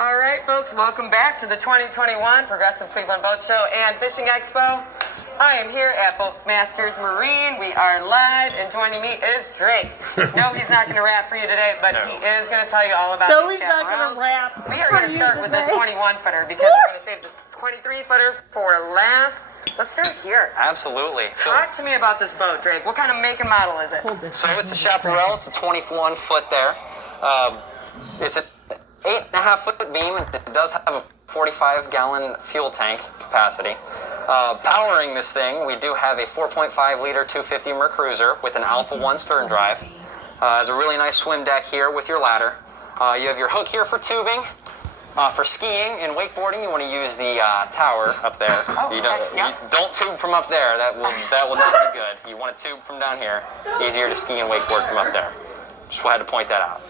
All right, folks, welcome back to the 2021 Progressive Cleveland Boat Show and Fishing Expo. I am here at Boatmasters Marine. We are live, and joining me is Drake. No, he's not going to rap for you today, but he is going to tell you all about No, these he's not going chaparrals. to rap. We are going to start with the 21-footer because we're going to save the 23-footer for last. Let's start here. Absolutely. Talk to me about this boat, Drake. What kind of make and model is it? So it's a Chaparral. It's a 21-foot there. It's an 8.5-foot beam. It does have a 45-gallon fuel tank capacity. Powering this thing, we do have a 4.5-liter 250 Mercruiser with an Alpha 1 stern drive. Has a really nice swim deck here with your ladder. You have your hook here for tubing. For skiing and wakeboarding, you want to use the tower up there. You don't tube from up there. That will not be good. You want to tube from down here. Easier to ski and wakeboard from up there. Just had to point that out.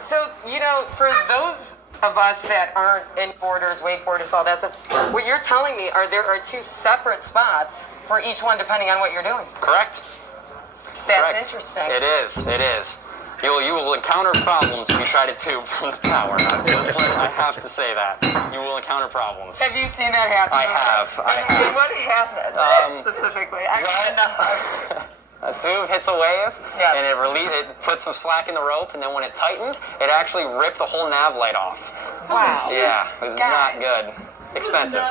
So, you know, for those of us that aren't inboarders, wakeboarders, all that stuff, what you're telling me there are two separate spots for each one depending on what you're doing. Correct. That's interesting. It is. It is. You will encounter problems if you try to tube from the tower. I have to say that. You will encounter problems. Have you seen that happen? I have. And what happened specifically? I want to know. A tube hits a wave, and it puts some slack in the rope, and then when it tightened, it actually ripped the whole nav light off. Wow. Yeah, it was not good. Expensive.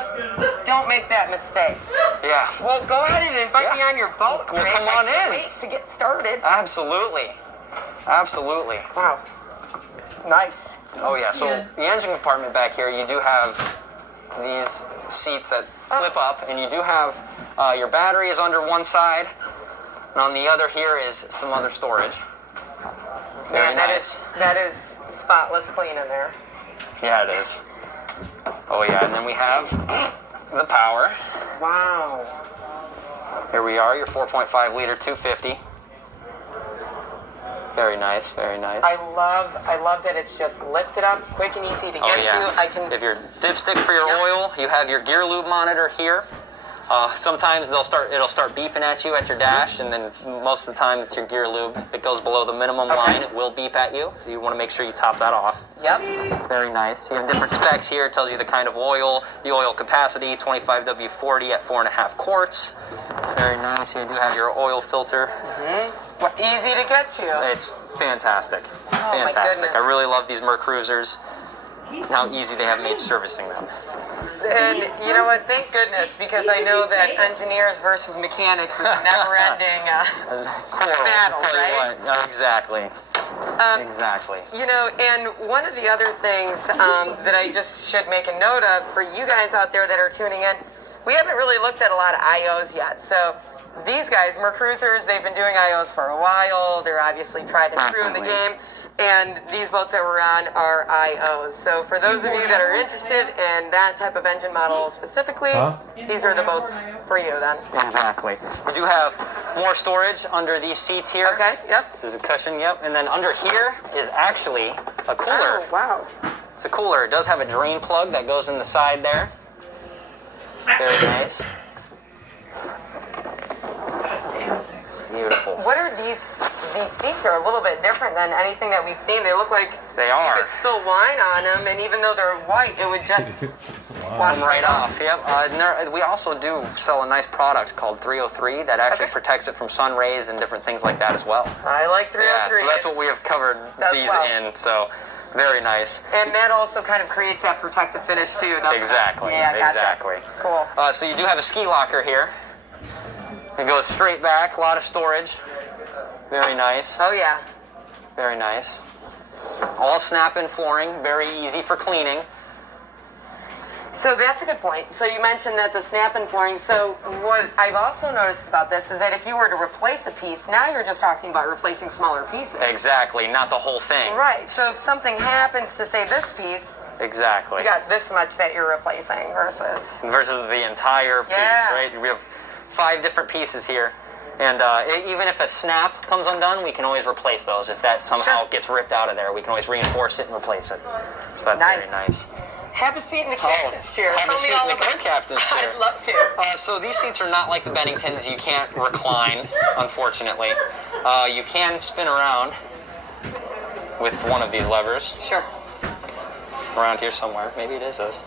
Don't make that mistake. Yeah. Well, go ahead and invite me on your boat. Well, Drake. come on I can't in. wait to get started. Absolutely. Absolutely. Wow. Nice. Oh, yeah. So the engine compartment back here, you do have these seats that flip up, and you do have your battery is under one side, and on the other here is some other storage. Very nice. That is spotless clean in there. Yeah, it is. Oh, yeah. And then we have the power. Wow. Here we are, your 4.5-liter 250. Very nice, very nice. I love that it's just lifted up, quick and easy to get to. You have your dipstick for your oil. You have your gear lube monitor here. Sometimes it'll start beeping at you at your dash, and then most of the time it's your gear lube. If it goes below the minimum line, it will beep at you. So you want to make sure you top that off. Yep. Very nice. You have different specs here. It tells you the kind of oil, the oil capacity, 25W40 at 4.5 quarts. Very nice. You do have your oil filter. Mm-hmm. Well, easy to get to. It's fantastic. Oh, fantastic. my goodness. I really love these Mercruisers. How easy they have made servicing them. And you know what? Thank goodness, because I know that engineers versus mechanics is a never-ending battle, right? Exactly. Exactly. You know, and one of the other things that I just should make a note of for you guys out there that are tuning in, we haven't really looked at a lot of IOs yet. So these guys, Mercruisers, they've been doing IOs for a while. They're obviously tried and true in the game. And these boats that we're on are IOs. So for those of you that are interested in that type of engine model specifically, these are the boats for you then. Exactly. We do have more storage under these seats here. Okay, yep. This is a cushion, yep. And then under here is actually a cooler. Oh, wow. It's a cooler. It does have a drain plug that goes in the side there. Very nice. Beautiful. What are these seats are a little bit different than anything that we've seen. They look like They are. you could spill wine on them, and even though they're white, it would just wash Right off. Yep. We also do sell a nice product called 303 that actually protects it from sun rays and different things like that as well. I like 303. Yeah, so that's what we have covered these in. So very nice. And that also kind of creates that protective finish too, doesn't Exactly. it? Yeah, gotcha. Exactly. Cool. So you do have a ski locker here. It goes straight back, a lot of storage. Very nice. Oh yeah. Very nice. All snap-in flooring, very easy for cleaning. So that's a good point. So you mentioned that the snap-in flooring. So what I've also noticed about this is that if you were to replace a piece, now you're just talking about replacing smaller pieces. Exactly, not the whole thing. Right. So if something happens to, say, this piece, Exactly. you got this much that you're replacing versus the entire piece, right? We have 5 different pieces here. And even if a snap comes undone, we can always replace those. If that somehow gets ripped out of there, we can always reinforce it and replace it. So that's very nice. Have a seat in the captain's chair. Have a seat in the co-captain's chair. I'd love to. So these seats are not like the Benningtons. You can't recline, unfortunately. You can spin around with one of these levers. Sure. around here somewhere. Maybe it is this.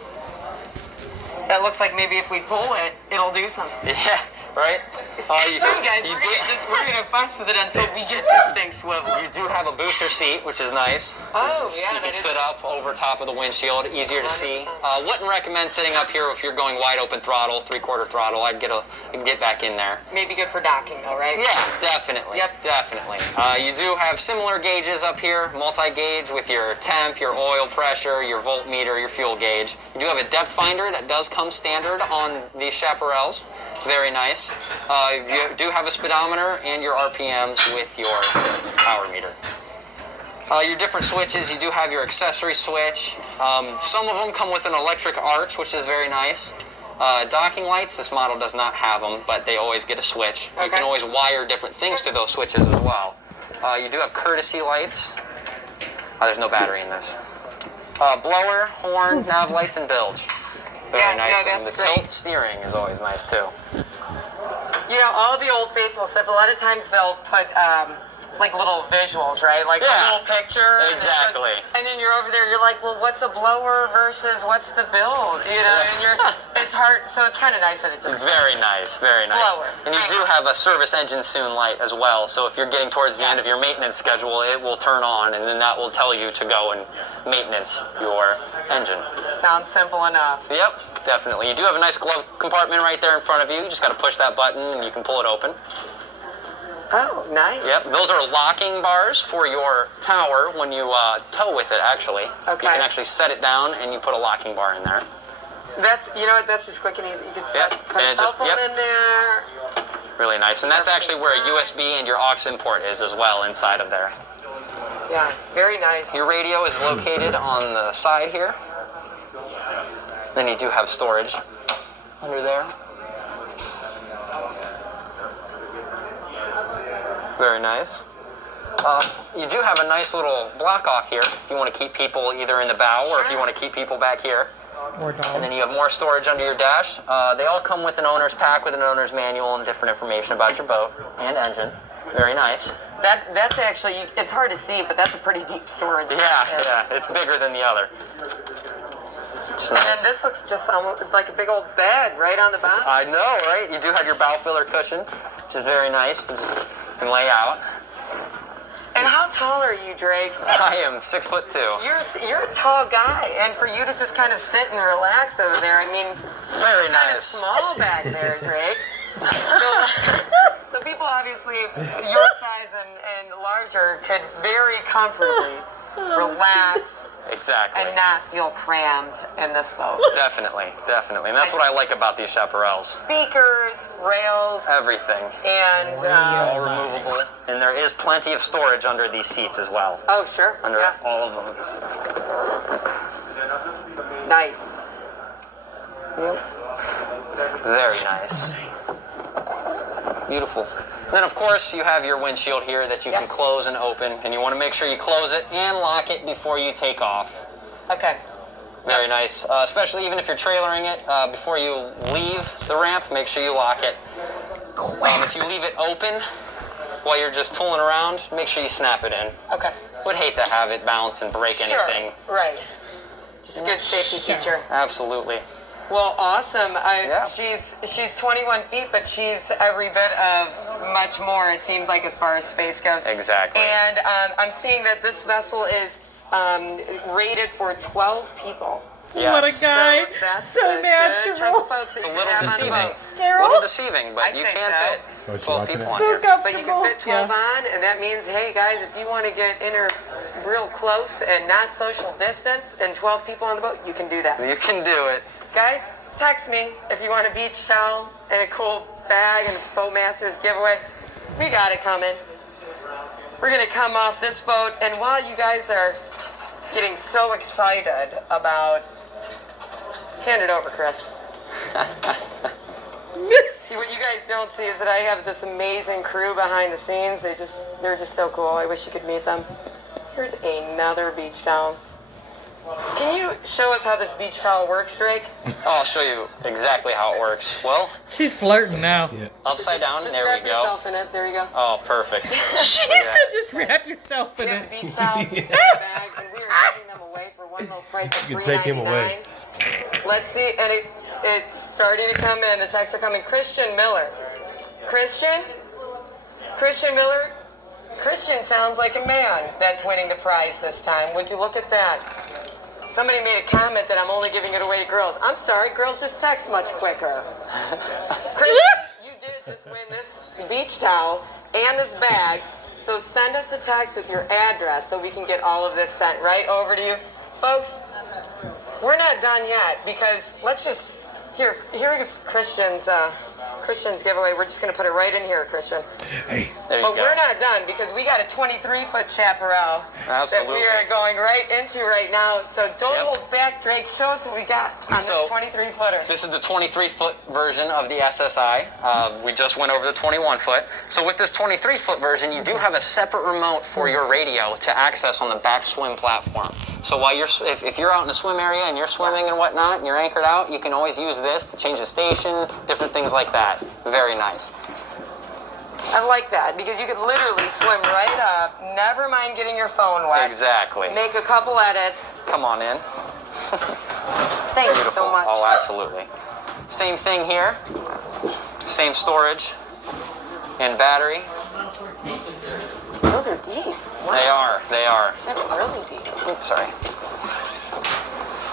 That looks like maybe if we pull it, it'll do something. Yeah, right? Guys, we're gonna fuss with it until we get this thing swiveled. You do have a booster seat, which is nice. Oh, So yeah, you can that is sit nice. up over top of the windshield, easier to see. 100%. Wouldn't recommend sitting up here if you're going wide open throttle, 3/4 throttle. I'd get back in there. Maybe good for docking though, right? Yeah, definitely. Yep. Definitely. You do have similar gauges up here, multi-gauge with your temp, your oil pressure, your voltmeter, your fuel gauge. You do have a depth finder that does come standard on the Chaparrals. Very nice. You do have a speedometer and your RPMs with your power meter. Your different switches, you do have your accessory switch. Some of them come with an electric arch, which is very nice. Docking lights, this model does not have them, but they always get a switch. You Okay. can always wire different things to those switches as well. You do have courtesy lights. There's no battery in this. Blower, horn, nav lights, and bilge. Very Yeah, no, nice. And the that's great. tilt steering is always nice too. You know, all the old faithful stuff, a lot of times they'll put like little visuals, right? Like Yeah. a little picture. and it says- Exactly. And then you're over there, you're like, well, what's a blower versus what's the build? You know, and it's hard, so it's kind of nice that it just. Very nice, very nice. Blower. And you do have a service engine soon light as well, so if you're getting towards the end of your Yes. maintenance schedule, it will turn on, and then that will tell you to go and maintenance your engine. Sounds simple enough. Yep, definitely. You do have a nice glove compartment right there in front of you. You just got to push that button, and you can pull it open. Oh, nice. Yep, those are locking bars for your tower when you tow with it, actually. Okay. You can actually set it down, and you put a locking bar in there. That's, you know what, that's just quick and easy. You could Yep, put and a it cell just- phone yep. in there. Really nice. And that's actually where a USB and your aux import is as well inside of there. Yeah, very nice. Your radio is located on the side here. Then you do have storage under there. Very nice. You do have a nice little block off here if you want to keep people either in the bow or if you want to keep people back here. Or And dog. then you have more storage under your dash. They all come with an owner's pack with an owner's manual and different information about your boat and engine. Very nice. That's actually, it's hard to see, but that's a pretty deep storage. Yeah, it's bigger than the other. Just And then nice. this looks just almost like a big old bed right on the bottom. I know, right? You do have your bow filler cushion, which is very nice to just can lay out. And how tall are you, Drake? I am 6'2". You're a tall guy, and for you to just kind of sit and relax over there, I mean, Very kind of nice. small back there, Drake. So people obviously your size and larger could very comfortably relax Exactly. and not feel crammed in this boat. Definitely. And that's what I like about these Chaparrals. Speakers, rails, Everything. and All removable. And there is plenty of storage under these seats as well. oh sure, Under yeah, all of them. nice. Very nice. Beautiful. And then, of course, you have your windshield here that you can Yes. close and open, and you want to make sure you close it and lock it before you take off. Okay. Very nice. Especially even if you're trailering it, before you leave the ramp, make sure you lock it. If you leave it open while you're just tooling around, make sure you snap it in. Okay. Would hate to have it bounce and break Sure. anything. Right. Just a good safety feature. Absolutely. Well, awesome. Yeah. She's 21 feet, but she's every bit of much more, it seems like, as far as space goes. Exactly. And I'm seeing that this vessel is rated for 12 people. Yes. What a guy. So that's So a good chunk natural. of folks that It's a you little can have on deceiving. the boat. A Carol? little deceiving, but I'd you say can so. fit Oh, she's 12 watching people it. on So here. But you can comfortable. fit 12 Yeah. on, and that means, hey guys, if you want to get real close and not social distance and 12 people on the boat, you can do that. You can do it. Guys, text me if you want a beach towel and a cool bag and a Boatmasters giveaway. We got it coming. We're gonna come off this boat, and while you guys are getting so excited about, hand it over, Chris. See, what you guys don't see is that I have this amazing crew behind the scenes. They're just so cool. I wish you could meet them. Here's another beach towel. Can you show us how this beach towel works, Drake? I'll show you exactly how it works. Well, She's flirting now. Yeah. upside down, Just there wrap we go. yourself in it. There you go. Oh, perfect. She said just wrap yourself in We have a it. beach towel in the bag, and we are giving them away for one low price of You can take him away. $3.99. Let's see, and it's starting to come in. The texts are coming. Christian Miller. Christian Miller. Christian sounds like a man that's winning the prize this time. Would you look at that? Somebody made a comment that I'm only giving it away to girls. I'm sorry, girls just text much quicker. Christian, you did just win this beach towel and this bag. So send us a text with your address so we can get all of this sent right over to you. Folks, we're not done yet because let's just, here is Christian's giveaway. We're just going to put it right in here, Christian. Hey, There you But go. we're not done because we got a 23-foot chaparral Absolutely. that we are going right into right now. So don't Yep. hold back, Drake. Show us what we got on this So- 23-footer. This is the 23-foot version of the SSI. We just went over the 21-foot. So with this 23-foot version, you do have a separate remote for your radio to access on the back swim platform. So while if you're out in the swim area and you're swimming and whatnot, and you're anchored out, you can always use this to change the station, different things like that. Very nice. I like that because you could literally swim right up, never mind getting your phone wet. Exactly. Make a couple edits. Come on in. Thank you Beautiful. so much. Oh, absolutely. Same thing here. Same storage and battery. Those are deep. Wow. They are. That's really deep. Oops, sorry.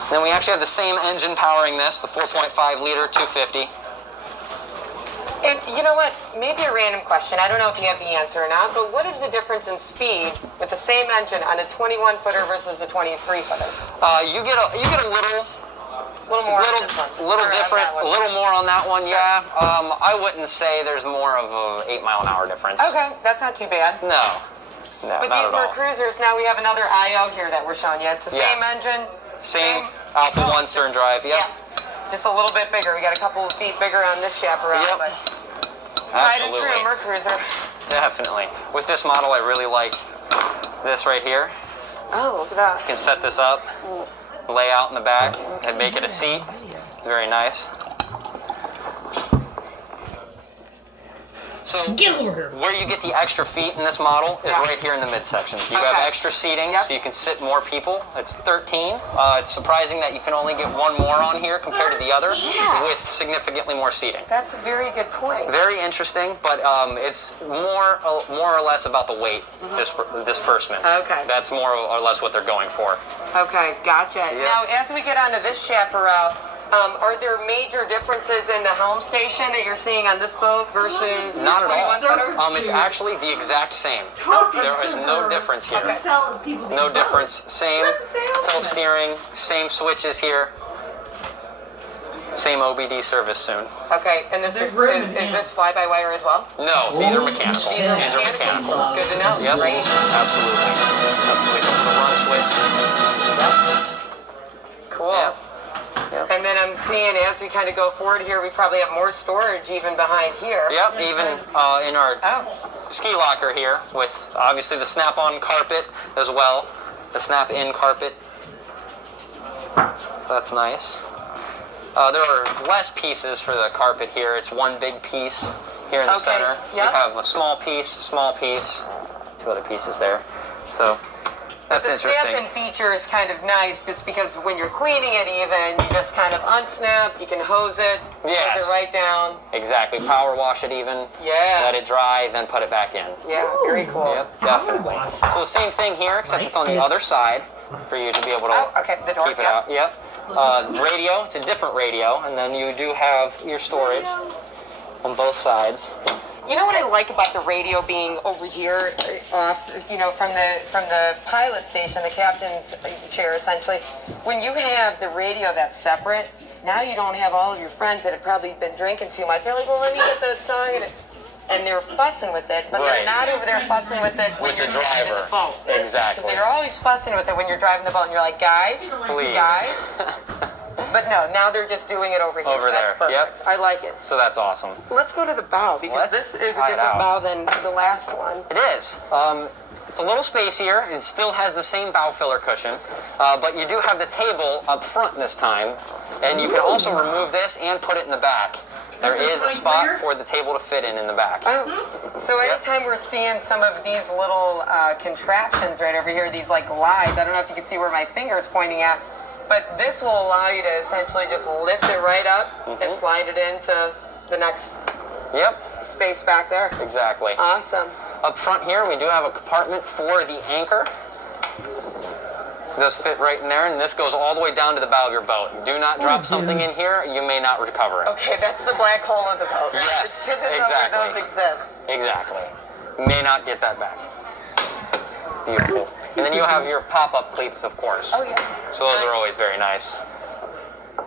Then we actually have the same engine powering this, the 4.5 liter 250. And you know what? Maybe a random question. I don't know if you have the answer or not, but what is the difference in speed with the same engine on a 21-footer versus the 23-footer? You get a little more on this one. little Or on different, that one. a little more on that one. Yeah. I wouldn't say there's more of a 8-mile-an-hour difference. Okay, that's not too bad. No, But not these at all. Cruisers, now we have another IO here that we're showing you. It's the Yes. same engine. Same Alpha 1 stern drive. Yep. Yeah. Just a little bit bigger. We got a couple of feet bigger on this chaparral, Yep. but tried and Absolutely. true Cruiser. Definitely. With this model, I really like this right here. Oh, look at that. You can set this up, lay out in the back, and make it a seat. Very nice. So Get over here. where you get the extra feet in this model is Yeah. right here in the midsection. You Okay. have extra seating, Yep. so you can sit more people. It's 13. It's surprising that you can only get one more on here compared to the other, Yeah. with significantly more seating. That's a very good point. Very interesting, but it's more or less about the weight disbursement. Okay. That's more or less what they're going for. Okay, gotcha. Now, as we get onto this chaparral, are there major differences in the helm station that you're seeing on this boat versus Not the at all. 21-footer? It's actually the exact same. There is no difference here. Okay. No difference. Same tilt steering, same switches here. Same OBD service soon. Okay, and this is this fly-by-wire as well? No, these are mechanical. These are mechanical. It's good to know. Yep. Great. Absolutely. Absolutely. Go for the run switch. Cool. Yep. Yep. And then I'm seeing as we kind of go forward here, we probably have more storage even behind here. Yep, even in our Oh, ski locker here with obviously the snap-on carpet as well, the snap-in carpet. So that's nice. There are less pieces for the carpet here. It's one big piece here in the Okay, center. yeah. You have a small piece, two other pieces there. So that's the interesting. snap-in feature is kind of nice just because when you're cleaning it even, you just kind of unsnap, you can hose it, Yes. hose it right down. Exactly. Power wash it even. Yeah. Let it dry, then put it back in. Yeah, very cool. Yep, definitely. So the same thing here, except it's on the other side for you to be able to Oh, okay, the door, keep it yeah. out. Yep. Radio, it's a different radio, and then you do have your storage on both sides. You know what I like about the radio being over here, off, from the pilot station, the captain's chair, essentially. When you have the radio that's separate, now you don't have all of your friends that have probably been drinking too much. They're like, well, let me get that song, and they're fussing with it, but Right. they're not over there fussing with it when With you're the driving driver. the boat. Exactly. Because they're always fussing with it when you're driving the boat, and you're like, guys, Please. guys. But no, now they're just doing it over here. Over That's there, perfect. yep. I like it. So that's awesome. Let's go to the bow because Let's this is a try it different out. bow than the last one. It is. It's a little spacier and still has the same bow filler cushion, but you do have the table up front this time, and you can also remove this and put it in the back. There is a spot for the table to fit in the back. Oh, so anytime we're seeing some of these little contraptions right over here, these like glides, I don't know if you can see where my finger is pointing at, but this will allow you to essentially just lift it right up and slide it into the next space back there. Exactly. Awesome. Up front here, we do have a compartment for the anchor. It does fit right in there, and this goes all the way down to the bow of your boat. Do not drop something in here, you may not recover it. Okay, that's the black hole of the boat. Right? Yes, It's good to know exactly. where those exist. Exactly. May not get that back. Beautiful. And then you have your pop-up cleats, of course. Oh, yeah. So those are Nice. always very nice.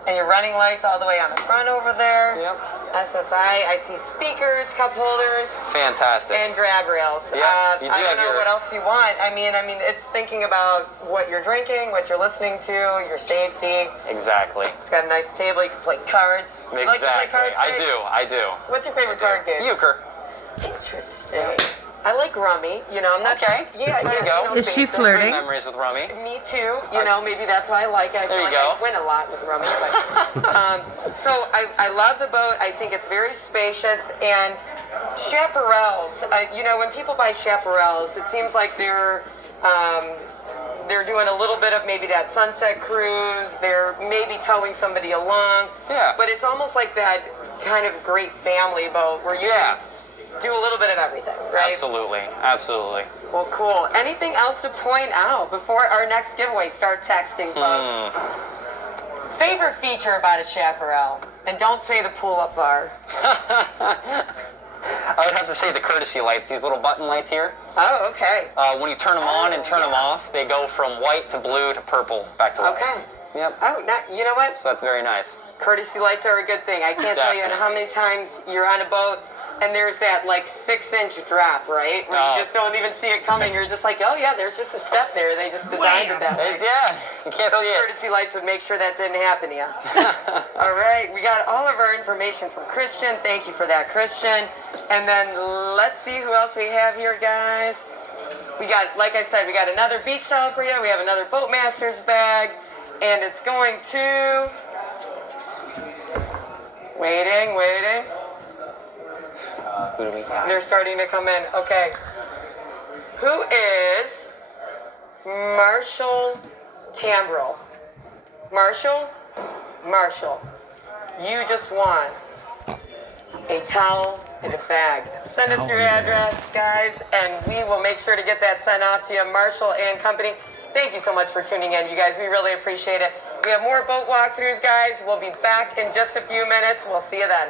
And your running lights all the way on the front over there. Yep. SSI. I see speakers, cup holders, Fantastic. and grab rails. Yeah, you do I don't have know your- what else you want. I mean, it's thinking about what you're drinking, what you're listening to, your safety. Exactly. It's got a nice table. You can play cards. You like to play Exactly. cards, Greg? I do. What's your favorite card game? Euchre. Interesting. I like rummy. You know, I'm not. Okay. Yeah. There you yeah, go. You know, Is she basic. flirting? Good memories with Rummy. Me too. You know, maybe that's why I like it. I feel There you like go. I win a lot with rummy. But, so I love the boat. I think it's very spacious and chaparrals. You know, when people buy chaparrals, it seems like they're doing a little bit of maybe that sunset cruise. They're maybe towing somebody along. Yeah. But it's almost like that kind of great family boat where you can do a little bit of everything, right? Absolutely. Absolutely. Well, cool. Anything else to point out before our next giveaway? Start texting, folks. Favorite feature about a chaparral? And don't say the pull-up bar. I would have to say the courtesy lights, these little button lights here. Oh, okay. When you turn them on and turn them off, they go from white to blue to purple, back to white. Okay. Yep. Oh, you know what? So that's very nice. Courtesy lights are a good thing. I can't tell you Definitely. how many times you're on a boat and there's that like 6-inch drop, right? Where you just don't even see it coming. You're just like, oh yeah, there's just a step there. They just designed it that way. Yeah, you can't Those see it. courtesy lights would make sure that didn't happen to you. All right, we got all of our information from Christian. Thank you for that, Christian. And then let's see who else we have here, guys. We got, like I said, we got another beach towel for you. We have another Boatmasters bag. And it's going to... Waiting. Who do we got? They're starting to come in. Okay. Who is Marshall Tambrell? Marshall, you just won a towel and a bag. Send us your address, guys, and we will make sure to get that sent off to you, Marshall and Company. Thank you so much for tuning in, you guys. We really appreciate it. We have more boat walkthroughs, guys. We'll be back in just a few minutes. We'll see you then.